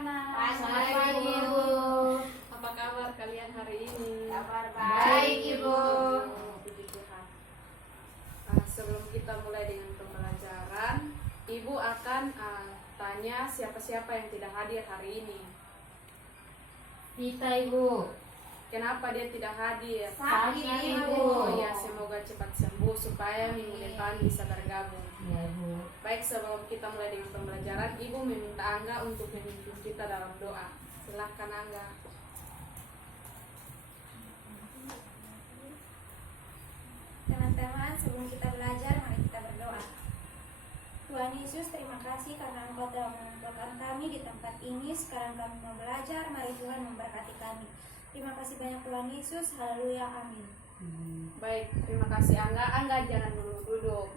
anak-anak. Selamat pagi, Ibu. Apa kabar kalian hari ini? Kabar baik, Ibu. Puji Tuhan. Sebelum kita mulai dengan pembelajaran, Ibu akan tanya siapa-siapa yang tidak hadir hari ini. Kita, Ibu. Kenapa dia tidak hadir? Sakit, Ibu. Oh ya, semoga cepat sembuh supaya minggu depan bisa bergabung. Ya, Ibu. Baik, sebelum kita mulai dengan pembelajaran, Ibu meminta Angga untuk memimpin kita dalam doa. Silahkan Angga. Teman-teman, sebelum kita belajar, mari kita berdoa. Tuhan Yesus, terima kasih karena Engkau telah mengumpulkan kami di tempat ini. Sekarang kami mau belajar, mari Tuhan memberkati kami. Terima kasih banyak Tuhan Yesus, haleluya, amin. Baik, terima kasih Angga. Angga jangan dulu duduk.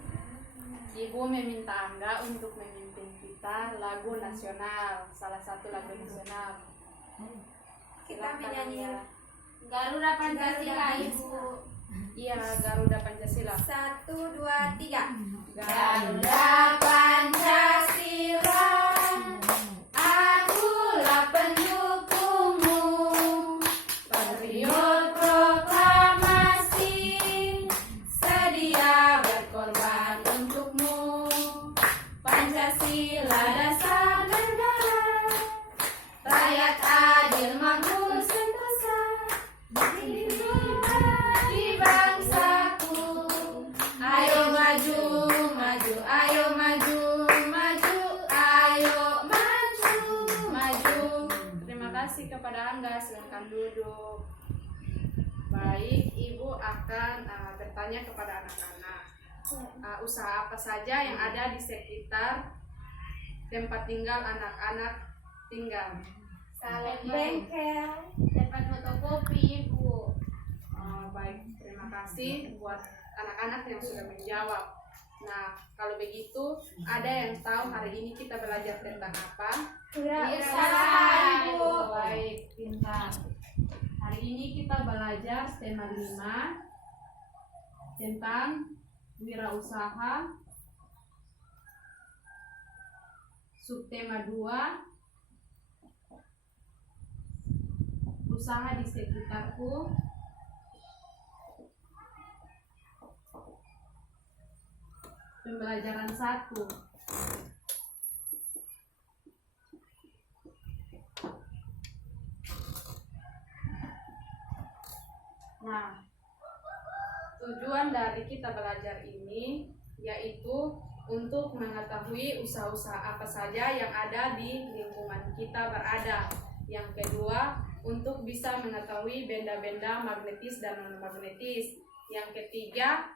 Ibu meminta Angga untuk memimpin kita lagu nasional, salah satu lagu nasional. Kita menyanyi Garuda Pancasila, Ibu. Iya, Garuda Pancasila. 1, 2, 3. Garuda Pancasila, akulah pendukungmu. Patriot proklamasi, sedia berkorban untukmu. Pancasila dasar negara, rakyat adil makmur sentosa. Di bangsaku, ayo maju, maju, ayo maju, maju, ayo maju, maju. Terima kasih kepada Angga, silakan duduk. Baik, Ibu akan bertanya kepada anak-anak. Usaha apa saja yang ada di sekitar tempat tinggal anak-anak tinggal? Salon bengkel. Tempat fotokopi, Ibu. Baik, terima kasih buat anak-anak yang sudah menjawab. Nah, kalau begitu, ada yang tahu hari ini kita belajar tentang apa? Wirausaha, Ibu. Baik, pintar. Hari ini kita belajar tema 5 tentang wirausaha. Subtema 2, usaha di sekitarku. Pembelajaran 1. Nah, tujuan dari kita belajar ini yaitu untuk mengetahui usaha-usaha apa saja yang ada di lingkungan kita berada. Yang kedua, untuk bisa mengetahui benda-benda magnetis dan non-magnetis. Yang ketiga,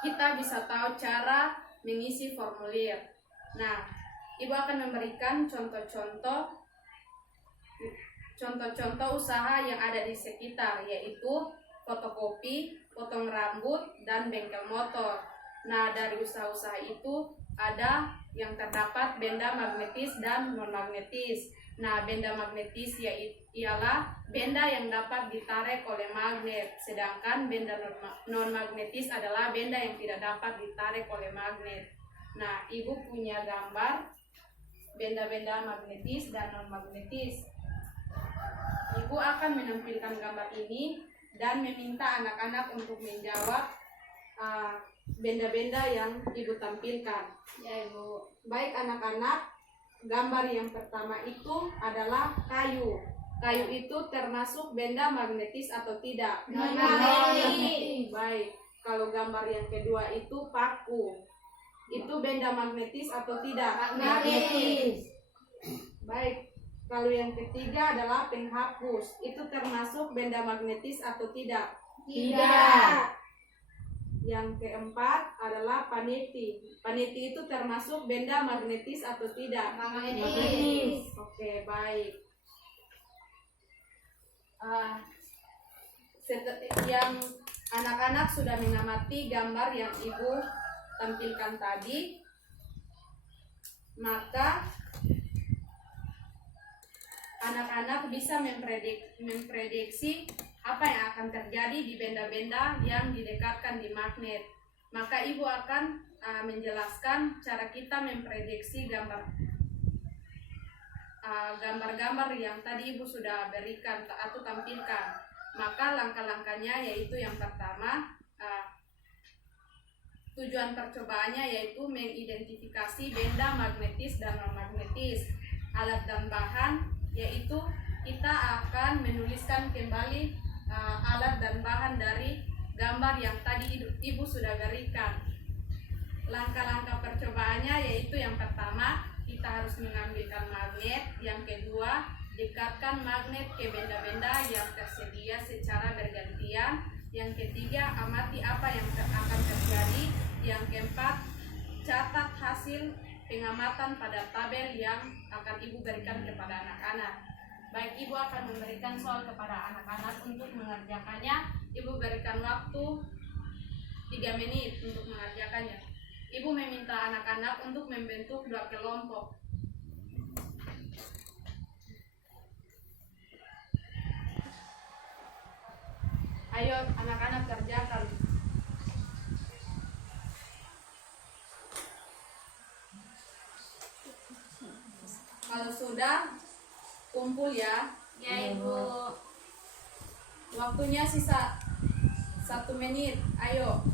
kita bisa tahu cara mengisi formulir. Nah, Ibu akan memberikan contoh-contoh usaha yang ada di sekitar, yaitu fotokopi, potong rambut, dan bengkel motor. Nah, dari usaha-usaha itu ada yang terdapat benda magnetis dan non-magnetis. Nah, benda magnetis ialah benda yang dapat ditarik oleh magnet, sedangkan benda non-magnetis adalah benda yang tidak dapat ditarik oleh magnet. Nah, Ibu punya gambar benda-benda magnetis dan non-magnetis. Ibu akan menampilkan gambar ini dan meminta anak-anak untuk menjawab benda-benda yang Ibu tampilkan. Ya, Ibu. Baik anak-anak, gambar yang pertama itu adalah kayu. Kayu itu termasuk benda magnetis atau tidak? Non-magnetis. Baik. Kalau gambar yang kedua itu paku. Itu benda magnetis atau tidak? Magnetis. Baik. Kalau yang ketiga adalah penghapus. Itu termasuk benda magnetis atau tidak? Tidak. Yang keempat adalah paneti. Paneti itu termasuk benda magnetis atau tidak? Magnetis. Oke, baik. Yang anak-anak sudah mengamati gambar yang Ibu tampilkan tadi, maka anak-anak bisa memprediksi apa yang akan terjadi di benda-benda yang didekatkan di magnet. Maka Ibu akan menjelaskan cara kita memprediksi gambar gambar-gambar yang tadi Ibu sudah berikan atau tampilkan. Maka langkah-langkahnya yaitu yang pertama, tujuan percobaannya yaitu mengidentifikasi benda magnetis dan non-magnetis. Alat dan bahan yaitu kita akan menuliskan kembali alat dan bahan dari gambar yang tadi Ibu sudah berikan. Langkah-langkah percobaannya yaitu yang pertama, kita harus mengambilkan magnet. Yang kedua, dekatkan magnet ke benda-benda yang tersedia secara bergantian. Yang ketiga, amati apa yang akan terjadi. Yang keempat, catat hasil pengamatan pada tabel yang akan Ibu berikan kepada anak-anak. Baik, Ibu akan memberikan soal kepada anak-anak untuk mengerjakannya. Ibu berikan waktu 3 menit untuk mengerjakannya. Ibu meminta anak-anak untuk membentuk 2 kelompok. Ayo anak-anak kerjakan. Kalau sudah, kumpul ya. Ya, Ibu. Waktunya sisa 1 menit. Ayo.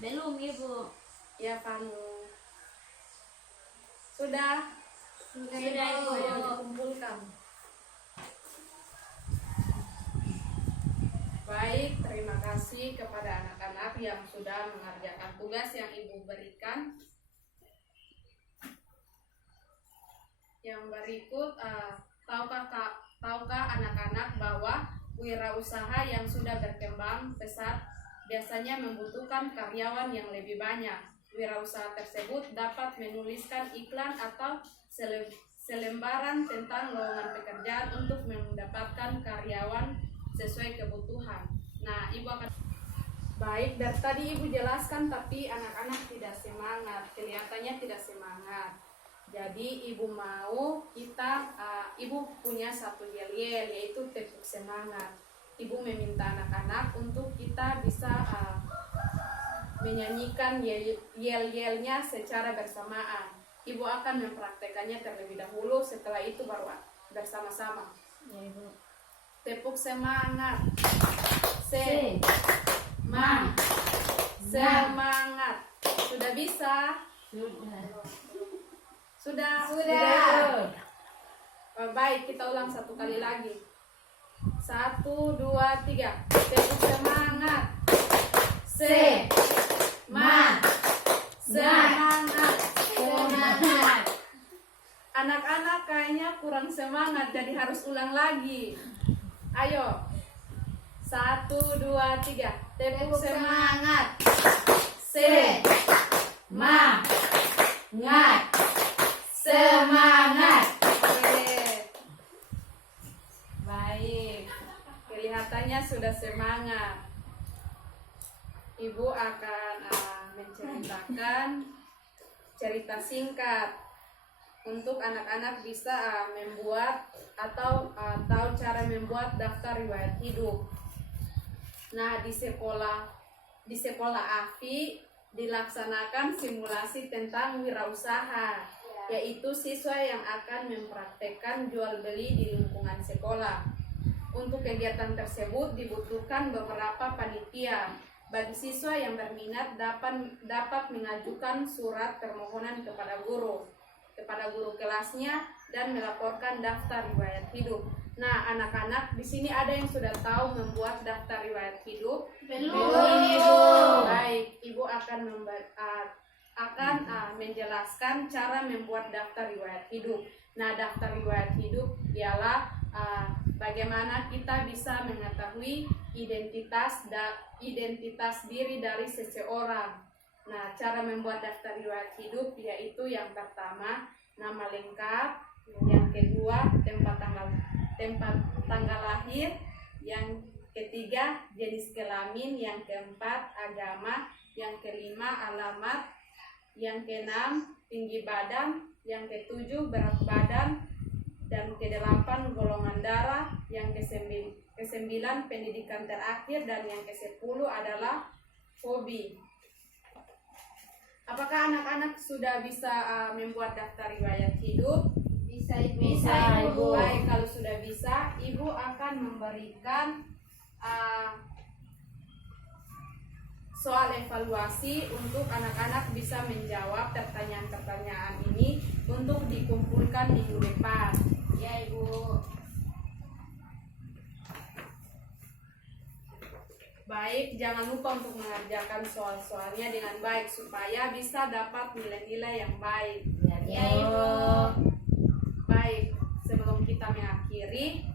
Belum, Ibu. Ya, Fanu. Sudah? Sudah, Ibu. Ayo dikumpulkan. Baik, terima kasih kepada anak-anak yang sudah mengerjakan tugas yang Ibu berikan. Yang berikut, tahukah anak-anak bahwa wirausaha yang sudah berkembang pesat biasanya membutuhkan karyawan yang lebih banyak. Wirausaha tersebut dapat menuliskan iklan atau selembaran tentang lowongan pekerjaan untuk mendapatkan karyawan sesuai kebutuhan. Nah, Ibu akan baik, dari tadi Ibu jelaskan tapi anak-anak tidak semangat, kelihatannya tidak semangat. Jadi Ibu mau Ibu punya satu yel-yel, yaitu tepuk semangat. Ibu meminta anak-anak untuk kita bisa menyanyikan yel-yelnya secara bersamaan. Ibu akan mempraktekannya terlebih dahulu, setelah itu baru bersama-sama. Ya, Ibu. Tepuk semangat. Semangat. Sudah bisa? Sudah. Sudah. Baik, kita ulang 1 kali lagi. 1, 2, 3. Tepuk semangat. Semangat. Anak-anak kayaknya kurang semangat, jadi harus ulang lagi. Ayo. 1, 2, 3. Tepuk semangat. Semangat. Oke. Baik. Kelihatannya sudah semangat. Ibu akan menceritakan cerita singkat untuk anak-anak bisa membuat atau tahu cara membuat daftar riwayat hidup. Nah, di sekolah AFI dilaksanakan simulasi tentang wirausaha, yaitu siswa yang akan mempraktekkan jual beli di lingkungan sekolah. Untuk kegiatan tersebut dibutuhkan beberapa panitia. Bagi siswa yang berminat dapat mengajukan surat permohonan kepada guru kelasnya dan melaporkan daftar riwayat hidup. Nah, anak-anak di sini ada yang sudah tahu membuat daftar riwayat hidup? Belum. Baik, Ibu akan menjelaskan cara membuat daftar riwayat hidup. Nah, daftar riwayat hidup ialah bagaimana kita bisa mengetahui identitas diri dari seseorang. Nah, cara membuat daftar riwayat hidup yaitu yang pertama nama lengkap, yang kedua tempat tanggal lahir, yang ketiga jenis kelamin, yang keempat agama, yang kelima alamat, yang keenam tinggi badan, yang ketujuh berat badan, dan kedelapan golongan darah, yang kesembilan pendidikan terakhir, dan yang ke-10 adalah hobi. Apakah anak-anak sudah bisa membuat daftar riwayat hidup? Bisa. Bisa, Ibu. Baik, kalau sudah bisa, Ibu akan memberikan soal evaluasi untuk anak-anak bisa menjawab pertanyaan-pertanyaan ini untuk dikumpulkan minggu depan. Ya, Ibu. Baik, jangan lupa untuk mengerjakan soal-soalnya dengan baik supaya bisa dapat nilai-nilai yang baik. Ya, Ibu. Baik, sebelum kita mengakhiri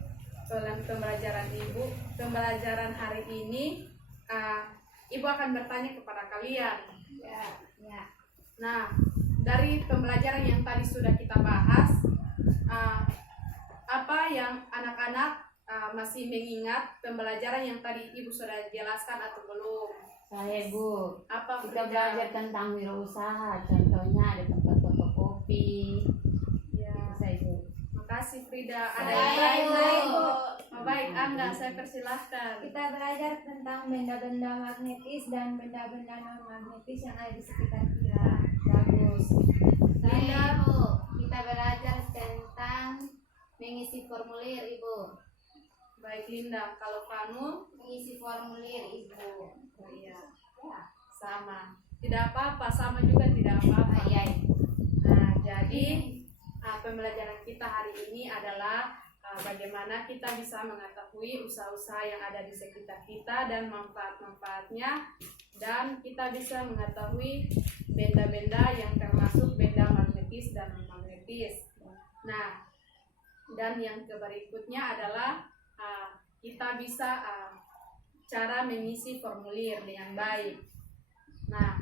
pembelajaran hari ini, Ibu akan bertanya kepada kalian. Ya. Nah, dari pembelajaran yang tadi sudah kita bahas, apa yang anak-anak masih mengingat pembelajaran yang tadi Ibu sudah jelaskan atau belum? Saya, Bu. Apa Kita Frida? belajar tentang wirausaha. Contohnya ada tempat fotokopi. Ya, Saya, Bu. makasih Frida. Ada Saya, yang lain? Ibu. Oh, baik, Angga, saya persilahkan. Kita belajar tentang benda-benda magnetis dan benda-benda non magnetis yang ada di sekitar kita. Bagus. Linda. Ibu. Kita belajar tentang mengisi formulir, Ibu. Baik Linda, kalau kamu? Mengisi formulir, Ibu. Oh iya, sama. Tidak apa-apa, sama juga tidak apa-apa. Iya, Ibu. Nah, jadi pembelajaran kita hari ini adalah bagaimana kita bisa mengetahui usaha-usaha yang ada di sekitar kita dan manfaat-manfaatnya, dan kita bisa mengetahui benda-benda yang termasuk benda magnetis dan non-magnetis. Nah, dan yang berikutnya adalah kita bisa cara mengisi formulir dengan baik. Nah,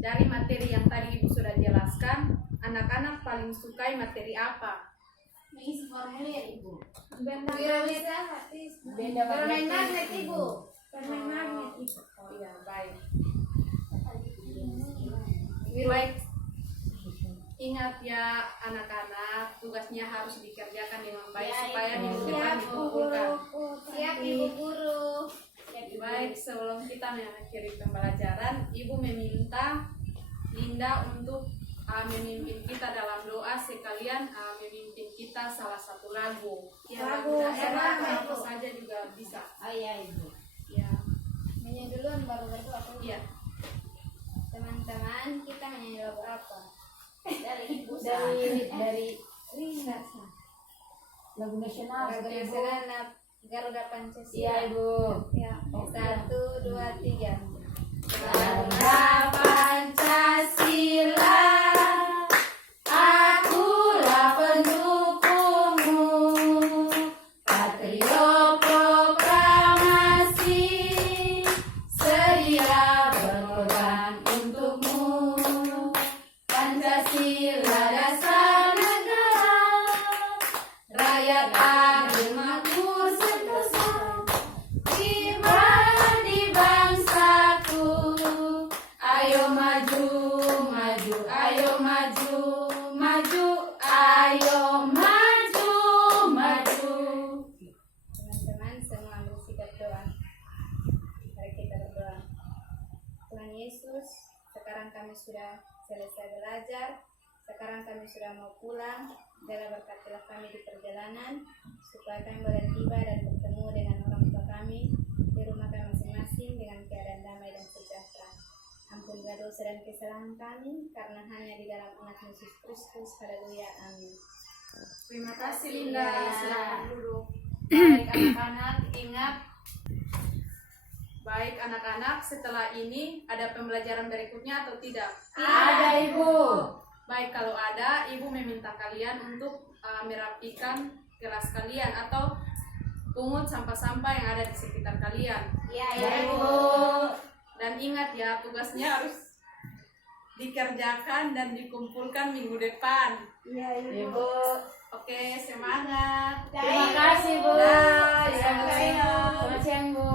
dari materi yang tadi Ibu sudah jelaskan, anak-anak paling sukai materi apa? Mengisi formulir, Ibu. Benda Wirausaha. benda Permen magnet, Ibu. permen magnet itu. Oh iya, baik. Baik. Ingat ya anak-anak, tugasnya harus dikerjakan dengan baik Ya, supaya Ibu. minggu depan Siap, Bu dikumpulkan. Guru. Siap, Ibu Guru. Baik, sebelum kita mengakhiri pembelajaran, Ibu meminta Linda untuk memimpin kita dalam doa, sekalian memimpin kita salah satu lagu. Lagu, Tidak enak, silakan, apa Ibu. saja juga bisa. Oh iya, Ibu. Ya, Nyanyi duluan baru berdoa. iya. Teman-teman, kita nyanyi lagu apa? Dari Ibu. Dari lagu nasional. Lagu Ibu. nasional Garuda Pancasila. Iya, Ibu. Ya. 1, 2, 3. Garuda Pancasila, akulah pendukungmu, patriot proklamasi, sedia berkorban untukmu. Pancasila dasar negara, rakyat adil makmur sentosa, iman di bangsaku. Ayo maju, maju, ayo maju, maju, ayo maju, maju. Teman-teman semua bersikap doa. Mari kita berdoa. Tuhan Yesus, sekarang kami sudah selesai belajar. Sekarang kami sudah mau pulang. Biarlah berkatilah kami di perjalanan, supaya kami boleh tiba dan bertemu dengan orang tua kami di rumah kami masing-masing dengan keadaan damai dan sejahtera. Ampunilah dosa dan kesalahan kami, karena hanya di dalam anak Yesus Kristus. Haleluya, amin. Terima kasih Linda, Iya. silakan duduk. Baik anak-anak, ingat. Baik anak-anak, setelah ini ada pembelajaran berikutnya atau tidak? Ada, Ibu. Baik, kalau ada, Ibu meminta kalian untuk merapikan kelas kalian atau pungut sampah-sampah yang ada di sekitar kalian. Iya, Ibu. Dan ingat ya, tugasnya harus dikerjakan dan dikumpulkan minggu depan. Iya, Ibu. Ibu. Oke, semangat. Terima kasih, Bu. Dah, Selamat iya. siang, Bu.